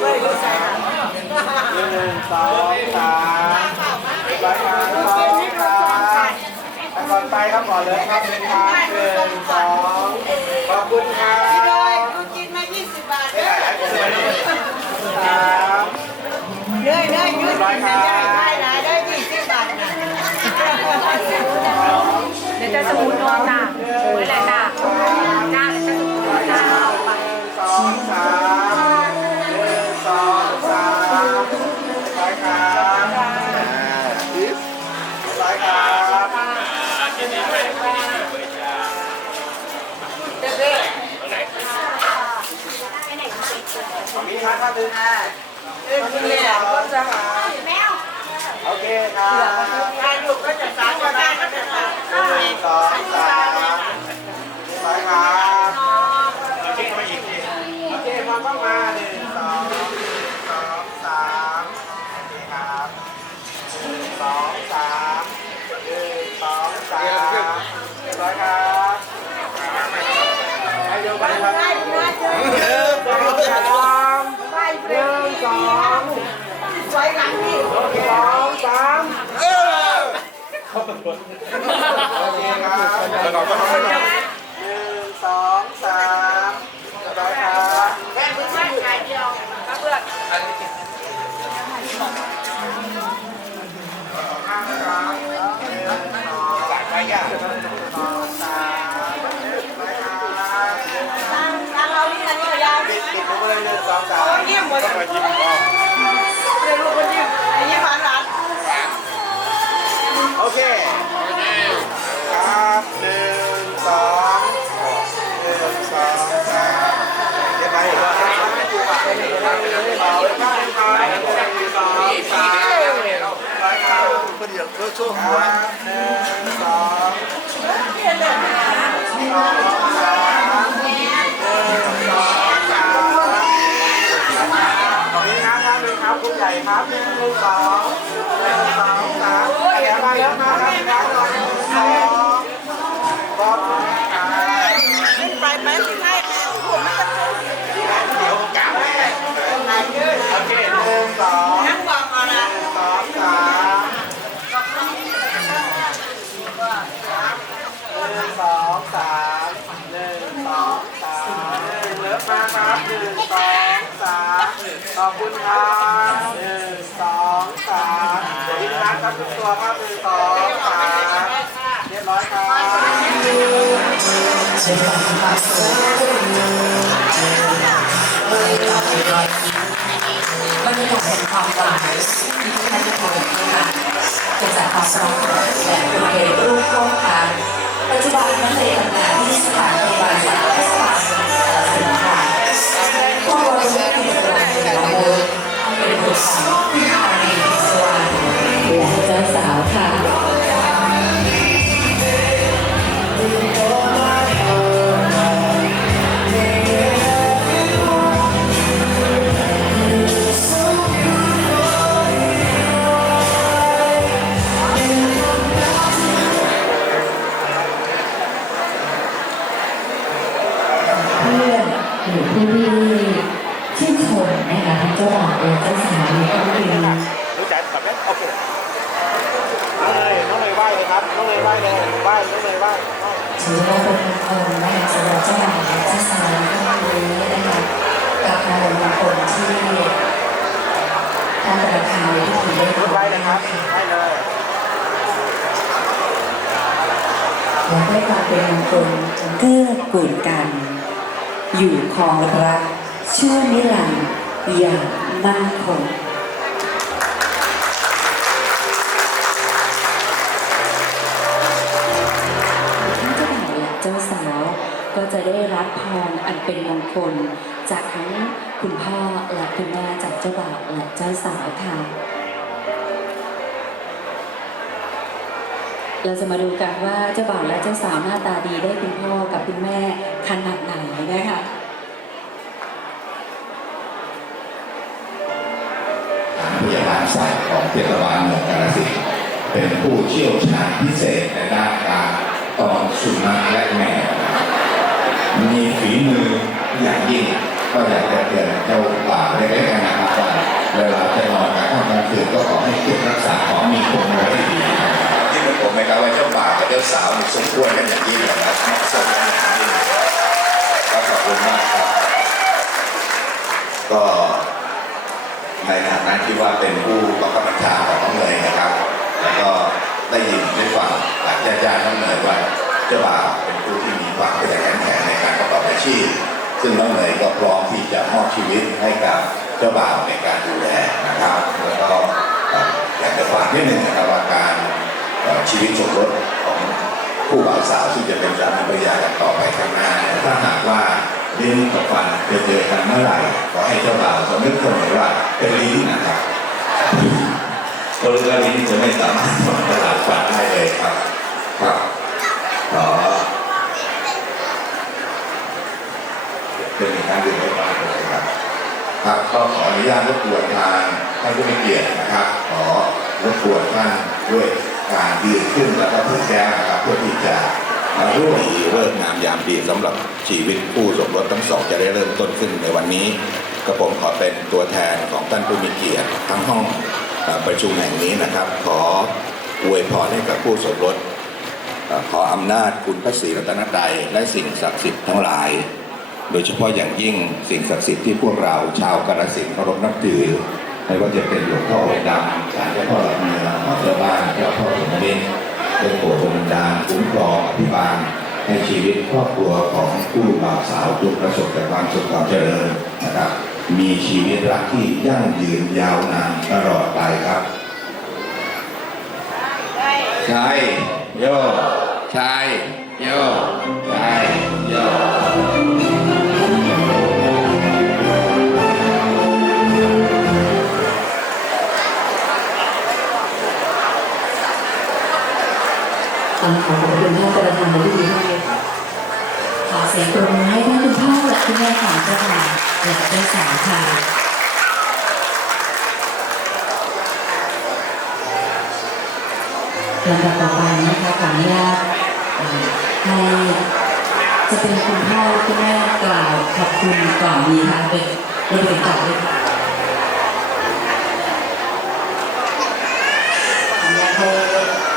หนึ่งสองสามไปมาสองสามก่อนไปครับก่อนเลยครับหนึ่งสองขอบคุณครับสามเนื่อยเนื่อยยืดได้หลายได้ยี่สิบบาทเดี๋ยวจะสมุนนวนจ้ะาลืมอะเนคุณแม่ก็จะหาโอเคครับถ่ายรูปก็จะสามก็ได้ก็จะสามสองสาม เราเราก็ทำให้เราสองสามสองสามแค่มือไม่ขายเดียวกระเบื้องสายไฟยากสองสามตั้งเราเรียนยาวติดผมเลยหนึ่งสองสามยิ้มหมด đôi chuông của anh sáu ครับคุณใหญ่ครับหนึ่งสองหนึ่งสองสามแย่ไปแล้วมาครับ อบคุณครับหนึ่งสองสามเดี๋ยวพี่นัทครับทุกตัวครับหนึ่งสองสามเรียบร้อยครับมันมีความเป็นความหมายที่ท่านได้ทำขึ้นาเกิดจากความสมัและเป็นรูปร่วมกันปัจจุบันนักเรียนทำานที่สถานพยาบาล ได้เลยครับไหว้เลยและด้ความเป็นมงคลเกื้อกูลกัน อยู่ครองรักชั่วนิรันดร์อย่างมั่นคงทั้งเจ้าบ่าวและเจ้าสาวก็จะได้รับพรอันเป็นมงคล จากทั้งคุณพ่อและคุณแม่จากเจ้าบ่าวและเจ้าสาวค่ะ เราจะมาดูกันว่าเจ้าบ่าวและเจ้าสาวหน้าตาดีได้คุณพ่อกับคุณแม่ขนาดไหนนะคะพยาบาลสัตว์ของเทศบาลเมืองกาฬสินธุ์เป็นผู้เชี่ยวชาญพิเศษในด้านการตอนสุนัขและแมวมีฝีมืออย่างยิ่งก็อยากจะเตือนเจ้าป่าเล็กๆนะครับว่าเวลาจะนอนกลางค่ำกลางคืนก็ขอให้เก็บรักษาของมีคงไว้ให้ดีนะครับ ไหมครับว่าเจ้าป่าวกับเจ้าสาวมีสมควรกันอย่างยิ่งนะครับเหมาะสมกันอย่างยิ่งก็ขอบคุณมากครับ ก็ในฐานะที่ว่าเป็นผู้บังคับบัญชาของน้องเนยนะครับ แล้วก็ได้ยินได้ฟังจากญาติญาติน้องเนยว่าเจ้าบ่าวเป็นผู้ที่มีความขยันขันแข็งในการประกอบอาชีพ ซึ่งน้องเนยก็พร้อมที่จะมอบชีวิตให้กับเจ้าบ่าวในการดูแลนะครับ แล้วก็อยากจะฝากนิดหนึ่งนะครับว่าการ ชีวิตสมรสของผู้บ่าวสาวที่จะเป็นสามีภรรยากันต่อไปข้างหน้าถ้าหากว่าลิ้นกับฟันจะเจอกันเมื่อไหร่ขอให้เจ้าบ่าวสำนึกเสมอว่าเป็นลิ้นนะครับคนเรื่องนี้จะไม่สามารถมองตลาดฝันได้เลยครับครับขอเป็นการดื่มไม่ได้เลยครับครับก็ขออนุญาตรบกวนทางท่านผู้มีเกียรตินะครับ ขอรบกวนท่านด้วย การยืนขึ้นแล้วก็ถือแก้นะครับเพื่อที่จะมาร่วมเริ่มงามยามดีสำหรับชีวิตผู้สมรสทั้งสองจะได้เริ่มต้นขึ้นในวันนี้ก็ผมขอเป็นตัวแทนของท่านผู้มีเกียรติทั้งห้องประชุมแห่งนี้นะครับ ขออวยพรให้กับผู้สมรสเอ่อขออำนาจคุณพระศรีรัตนตรัยและสิ่งศักดิ์สิทธิ์ทั้งหลาย โดยเฉพาะอย่างยิ่งสิ่งศักดิ์สิทธิ์ที่พวกเราชาวกาฬสินธุ์เคารพนับถือ ไม่ว่าจะเป็นหลวงพ่อองค์ดำศาลเจ้าพ่อหลักเมือง พ่อเจ้าบ้านเจ้าพ่อสมเด็จเป็นโปรดบันดาลคุ้มครองอภิบาลให้ชีวิตครอบครัวของผู้บ่าวสาวจงประสบแต่ความสุขความเจริญนะครับ มีชีวิตรักที่ยั่งยืนยาวนานตลอดไปครับใช่โยใช่โยใช่โย ขอขอบคุณท่านประธานในพิธีให้ขอเสียงปรบมือให้ทั้งคุณพ่อและคุณแม่ของเจ้าบ่าวและเจ้าสาวค่ะลำดับต่อไปนะคะขออนุญาตให้จะเป็นคุณพ่อคุณแม่กล่าวขอบคุณก่อนดีค่ะเป็นเรียนเป็นกล่าวเลยค่ะขออนุญาตให้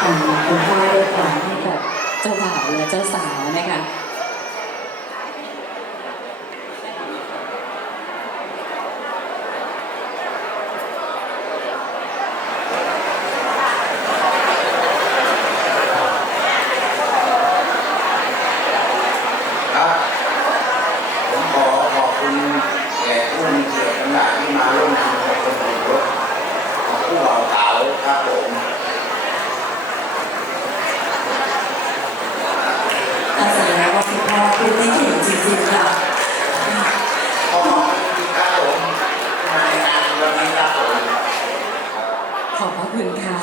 ทางคุณพ่อ ได้กาวให้กับเจ้าบ่าวและเจ้าสาวนะคะ ข พ่อพูดได้เก่งจริงๆค่ะ ขอบคุณครับผมในงานวันนี้ครับผม ข อบพระคุณค่ะ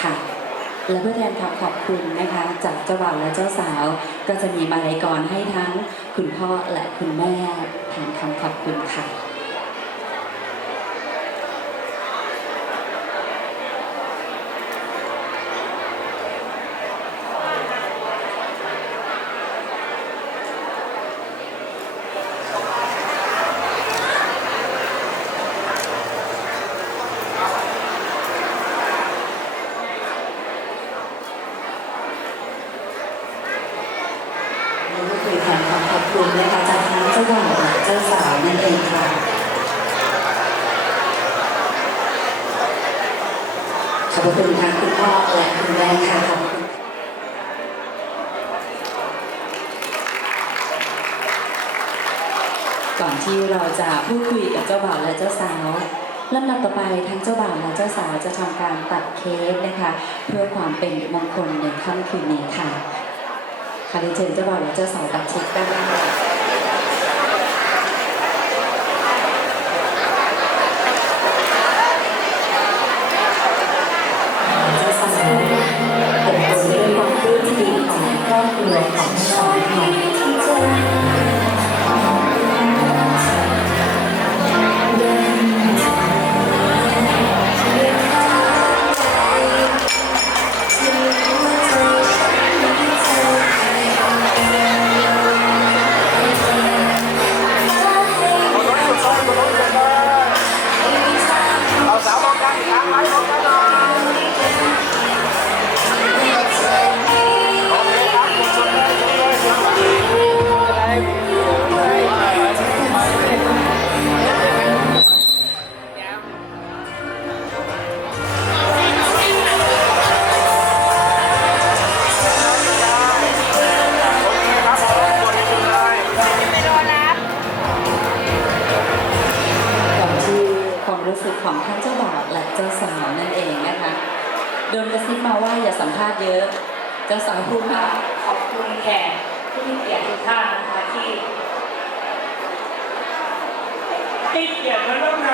ค่ะ และเพื่อแทนคำขอบคุณนะคะ จากเจ้าบ่าวและเจ้าสาว ก็จะมีมาลัยกรให้ทั้งคุณพ่อและคุณแม่แทนคำขอบคุณค่ะ นี่ก็คือแทนความขอบคุณนะคะจากทั้งเจ้าบ่าวและเจ้าสาวนั่นเองค่ะ ข อบคุณทั้งคุณพ่อและคุณแม่ค่ะขอบคุณก่อนที่เราจะพูดคุยกับเจ้าบ่าวและเจ้าสาวลำดับต่อไปทั้งเจ้าบ่าวและเจ้าสาวจะทำการตัดเค้กนะคะ เพื่อความเป็นมงคลในค่ำคืนนี้ค่ะค่ะเรียนเชิญเจ้าบ่าวและเจ้าสาวตัดเช็คด้านหน้าเていって、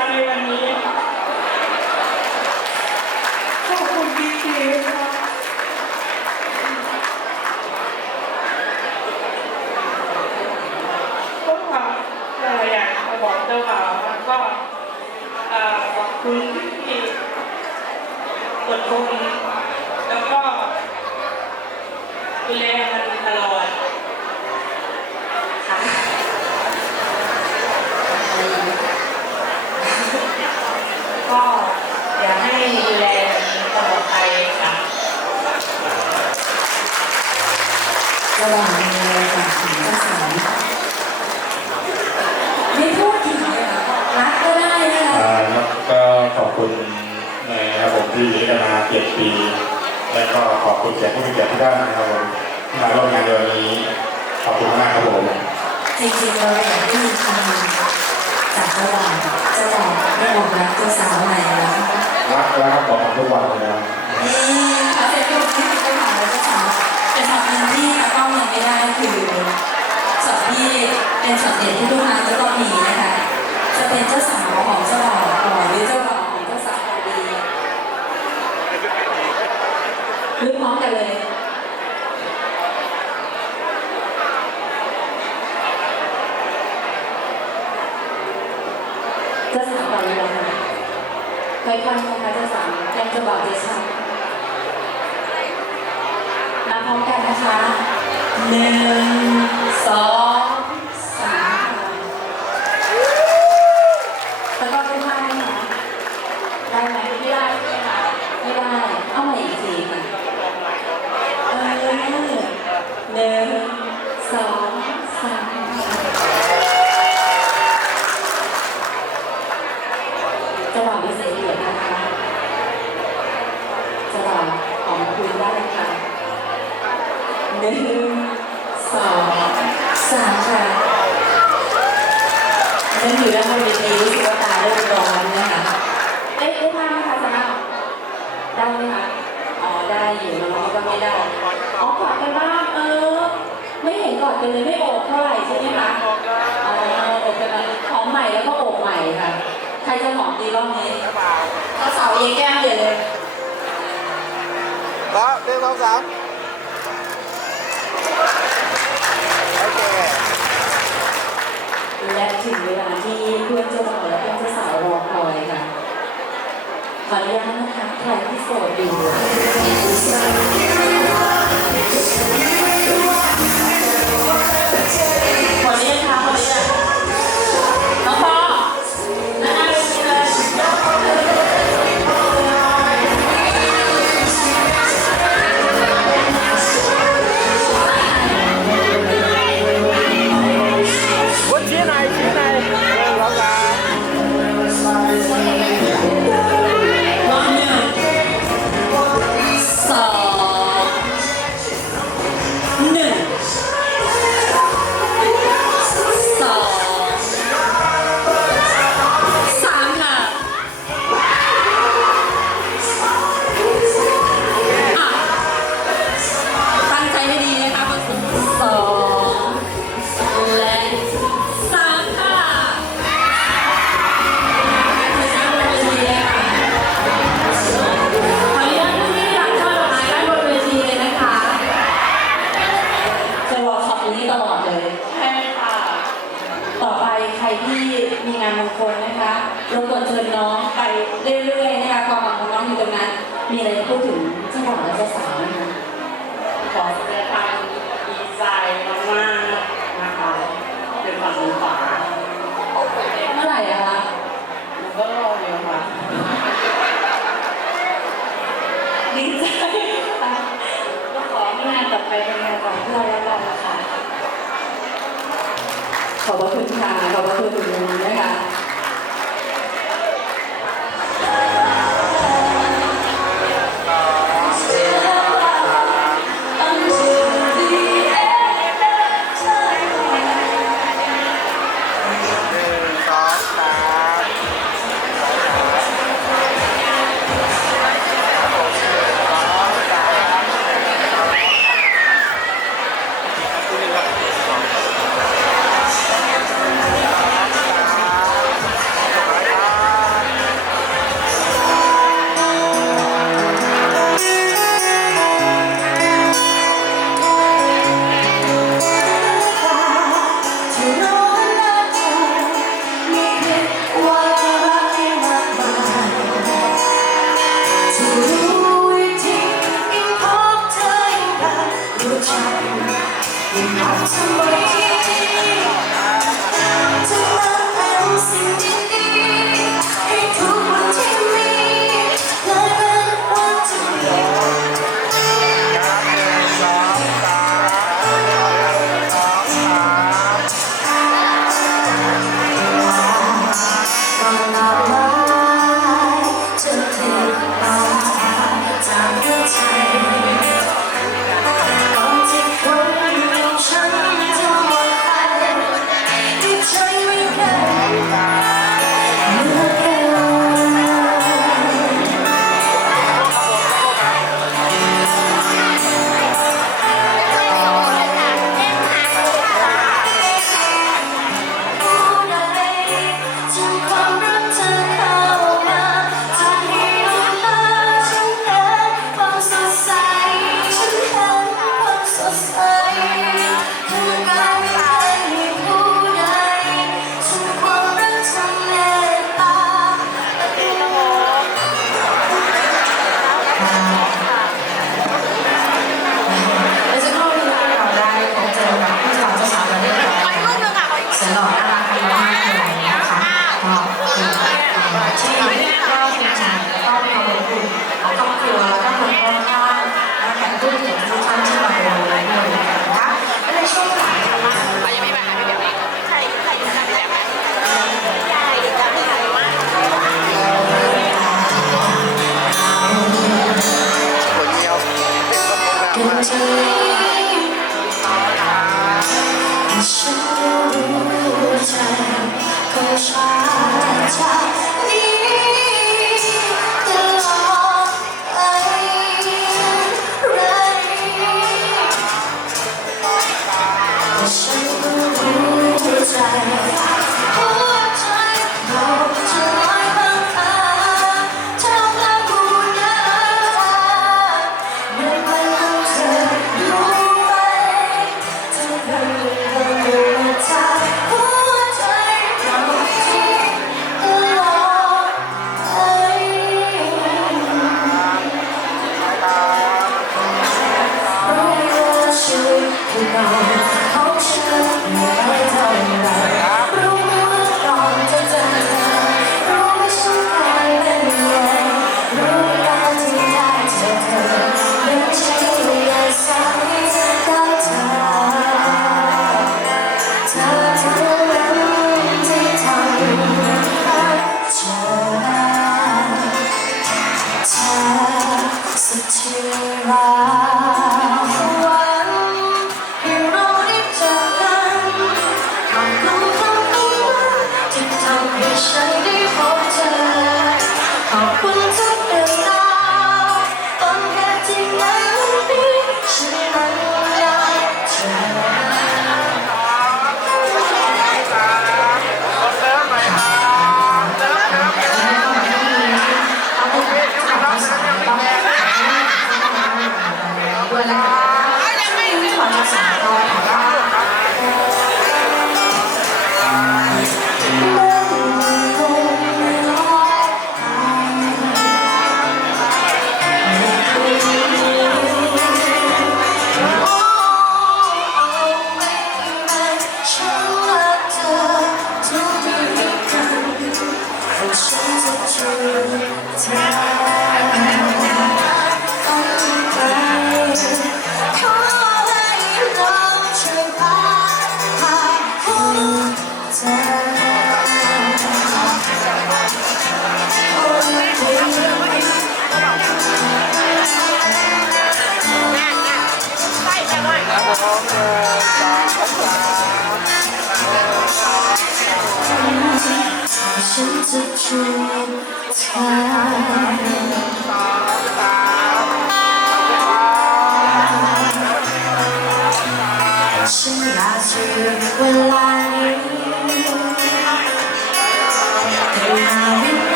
และก็ขอบคุณแขกผู้มีเกียรติทุกท่านนะครับผมที่มาร่วมงานในวันนี้ขอบคุณมากครับผมจริงๆเราอยากได้ยินคำจากเจ้าบ่าวเจ้าบ่าวได้บอกรักเจ้าสาวไหนแล้วรักแล้วก็บอกทุกวันเลยนะนี่เขาจะพูดที่เจ้าบ่าวและเจ้าสาวแต่ช็อตหนึงที่ตะกล้องยังไม่ได้คือช็อตที่เป็นช็อตเด็ดที่ทุกครั้งจะต้องมีนะคะจะเป็นเจ้าสาวของเจ้าบ่าวก่อนหรือเจ้าบ่าวก่อนดีหรือพร้อมกันเลย เจ้าสาวก่อนเลยนะคะ ค่อยๆนะคะเจ้าสาวแจ้งจะบอกเจ้าสาวนับพร้อมกันนะคะหนึ่งสอง องสามและถึงเวลาที่เพื่อนเจ้าบ่าวและเพื่อนเจ้าสาวรอคอยค่ะ ขออนุญาตนะคะใครที่โสดอยู่ 네. ขอบพระคุณค่ะขอบพระคุณนะคะ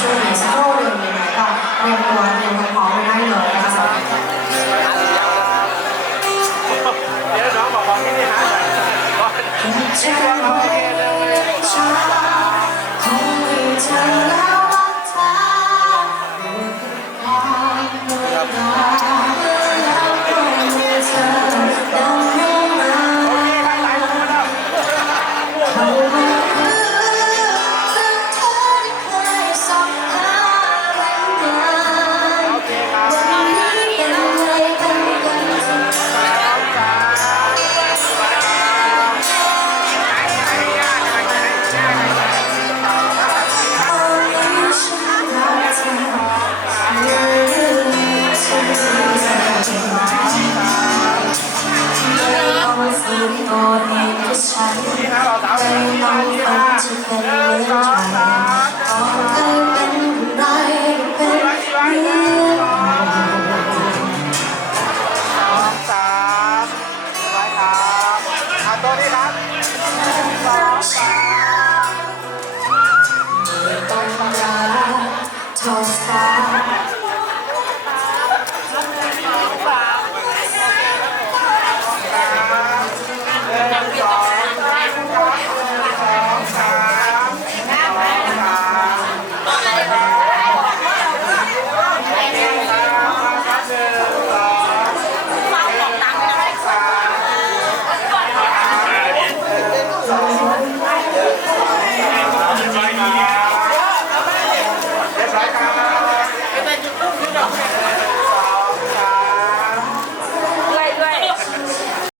ช่วยไนสักครู่หนึ่งยังไงก็เตรียมตัวเรียมความพร้อมไว้ได้เลยนะคะสำหรับเดี๋ยวน้องบอกว่าที่นี่หาหน่อยว่า ฉันคงจะรัก